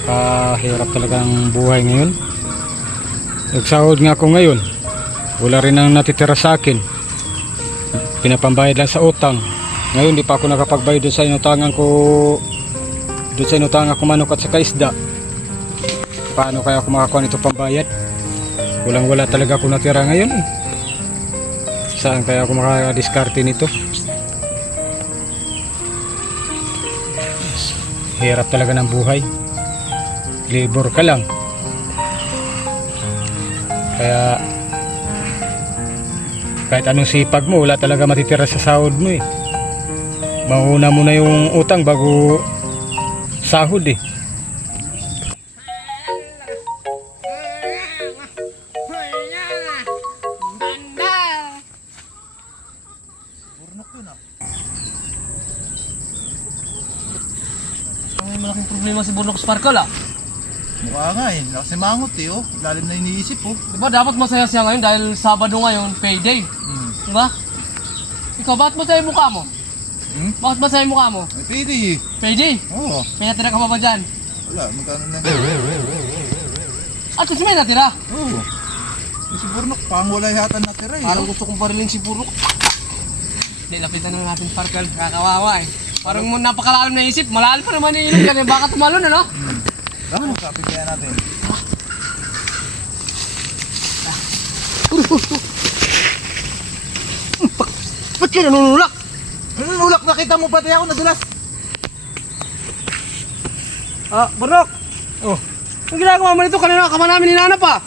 Napakahirap talaga ng buhay ngayon. Nagsahod nga ako ngayon. Wala rin ang natitira sa akin. Pinapambayad lang sa utang. Ngayon di pa ako nakapagbayad doon sa inutangan ko. Doon sa inutangan ko manok at saka isda. Paano kaya ako makakuha nito pambayad? Wala talaga ako natira ngayon. Saan kaya ako makadiskarte nito? Hirap talaga ng buhay. Labor ka lang. Kaya kahit anong sipag mo, wala talaga matitira sa sahod mo eh. Mauna mo na yung utang bago sahod eh. May malaking problema si Burnok Sparkle ah. Mukha nga eh, nakasimangot eh oh. Lalim na iniisip oh. Diba dapat masaya siya ngayon dahil Sabado ngayon, payday. Diba? Ikaw, bakit masaya yung mukha mo? Bakit masaya yung mukha mo? May pwede eh. Payday? Oo. May natira ka pa ba dyan? Wala, magkano na. At kasi may natira. Oo. Si Burnok, pang wala yata natira eh. Parang gusto kong parilin si Burnok. Hindi, lapitan na natin Sparkle. Kakawawa eh. Parang napakalalim na isip. Malalim pa naman yung ilong ka. Baka tumalon ano? Ano, kapit kaya natin. Ba't ka nanunulak? Nanunulak, nakita mo pati ako nadulas. Burnok! Oh, Ang ginagawa mo nito, kanina ka man namin hinanap ah.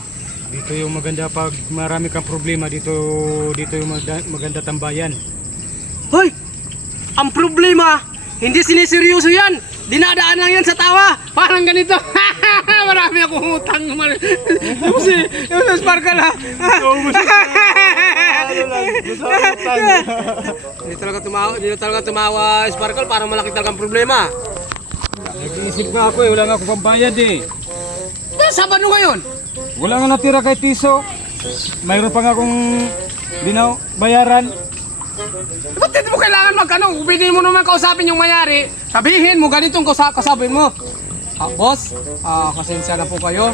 dito yung maganda pag marami kang problema. Dito yung maganda tambayan. Hoy! Ang problema, hindi siniseryoso yan. Dinadaan lang yan sa tawa. Parang ganito. Marami akong utang. Yung si Sparkle ha. Hindi talaga tumawa Sparkle. Parang malaki talagang problema. Nag-iisip nga ako eh, wala nga ako pambayad eh. Sabado ngayon. Wala nga natira kay Tiso. Mayroon pa nga akong bayaran. Ba't hindi mo kailangan magkano? Pwede mo naman kausapin yung mayari. Sabihin mo, ganitong kausapin mo. Boss, pasensya na po kayo.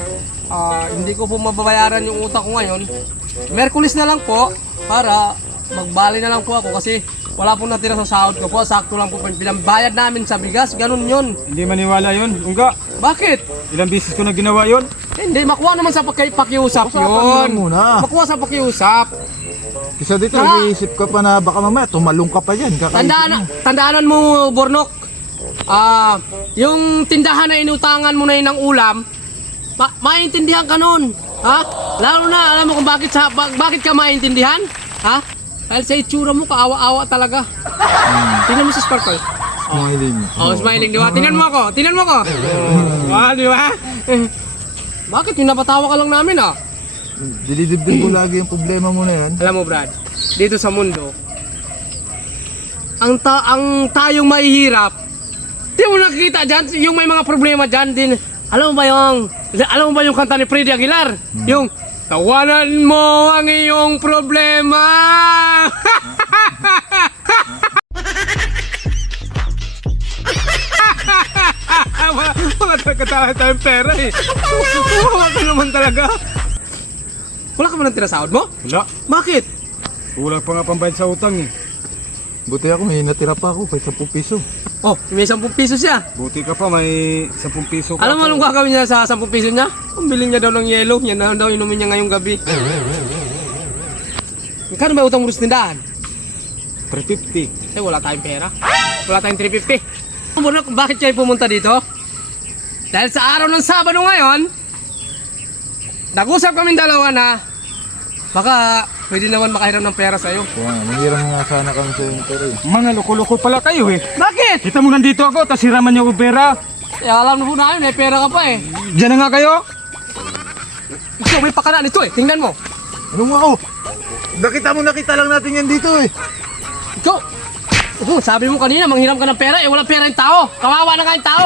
Hindi ko po mababayaran yung utang ko ngayon. Merkulis na lang po para magbali na lang po ako kasi wala pong natira sa sahod ko po. Sakto lang po pinambayad namin sa bigas. Ganun yun. Hindi maniwala yun. Unga, Bakit? ilang beses ko na ginawa yun. Hindi, makuha naman sa pakiusap Usapan mo yun. muna. Makuha sa pakiusap. Isa dito, nag-iisip ka pa na baka mamaya tumalong ka pa yan. Tandaanan mo, Burnok. Yung tindahan na inutangan mo na yun ng ulam, maintindihan ka nun. Ha? Lalo na, alam mo kung bakit ka maintindihan? Ha? Dahil sa itsura mo, kaawa-awa talaga. Tingnan mo si Sparkle. Smiling. Smiling, di ba? Tingnan mo ako. Di ba? Bakit? Yung napatawa ka lang namin, Dilidibdib ko lagi yung problema mo na yan. Alam mo, Brad, dito sa mundo, ang tayong mahihirap, di mo nakikita dyan, yung may mga problema dyan din. Alam mo ba yung kanta ni Freddy Aguilar? Yung, tawanan mo ang iyong problema! Mga tagatawa tayong pera eh. Wala ka naman talaga. Wala ka man ang tinasahod mo? Wala. Bakit? Wala pa nga pambayad sa utang eh. Buti ako, may natira pa ako, kahit 10 piso. Oh, may 10 piso siya. Buti ka pa, may 10 piso ka. Alam mo anong gagawin niya sa 10 piso niya? Pambili niya daw ng yelo. Yan na daw inumin niya ngayong gabi. Magkano ba utang mo sa tindahan? 350. Wala tayong pera. Wala tayong 350. Muna kung bakit kayo pumunta dito? Dahil sa araw ng Sabado ngayon, nag-usap kaming dalawa na baka pwede naman makahiram ng pera sa'yo. Kaya nga, manghiram nga sana kami sa yung pera eh. Mga loko-loko pala kayo eh. Bakit? Kita mo nandito ako, tapos hiraman niyo ko pera. Alam na po namin, may pera ka pa eh. Diyan na nga kayo. Ikaw may pakana nito eh, tingnan mo. Ano mo ako? Nakita lang natin yan dito eh. Ikaw, sabi mo kanina, manghiram ka ng pera, wala pera yung tao. Kawawa na nga yung tao.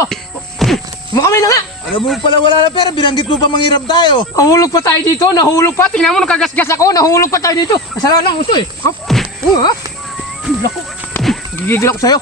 Makamay na nga. Alam mo pala wala na pera, binanggit mo pa manghiram tayo. Nahulog pa tayo dito, nahulog pa. Tingnan mo, nakagasgas ako, nahulog pa tayo dito. Kasalanan mo ito eh. Ha? Ha? Naku, gigigil ako sa'yo.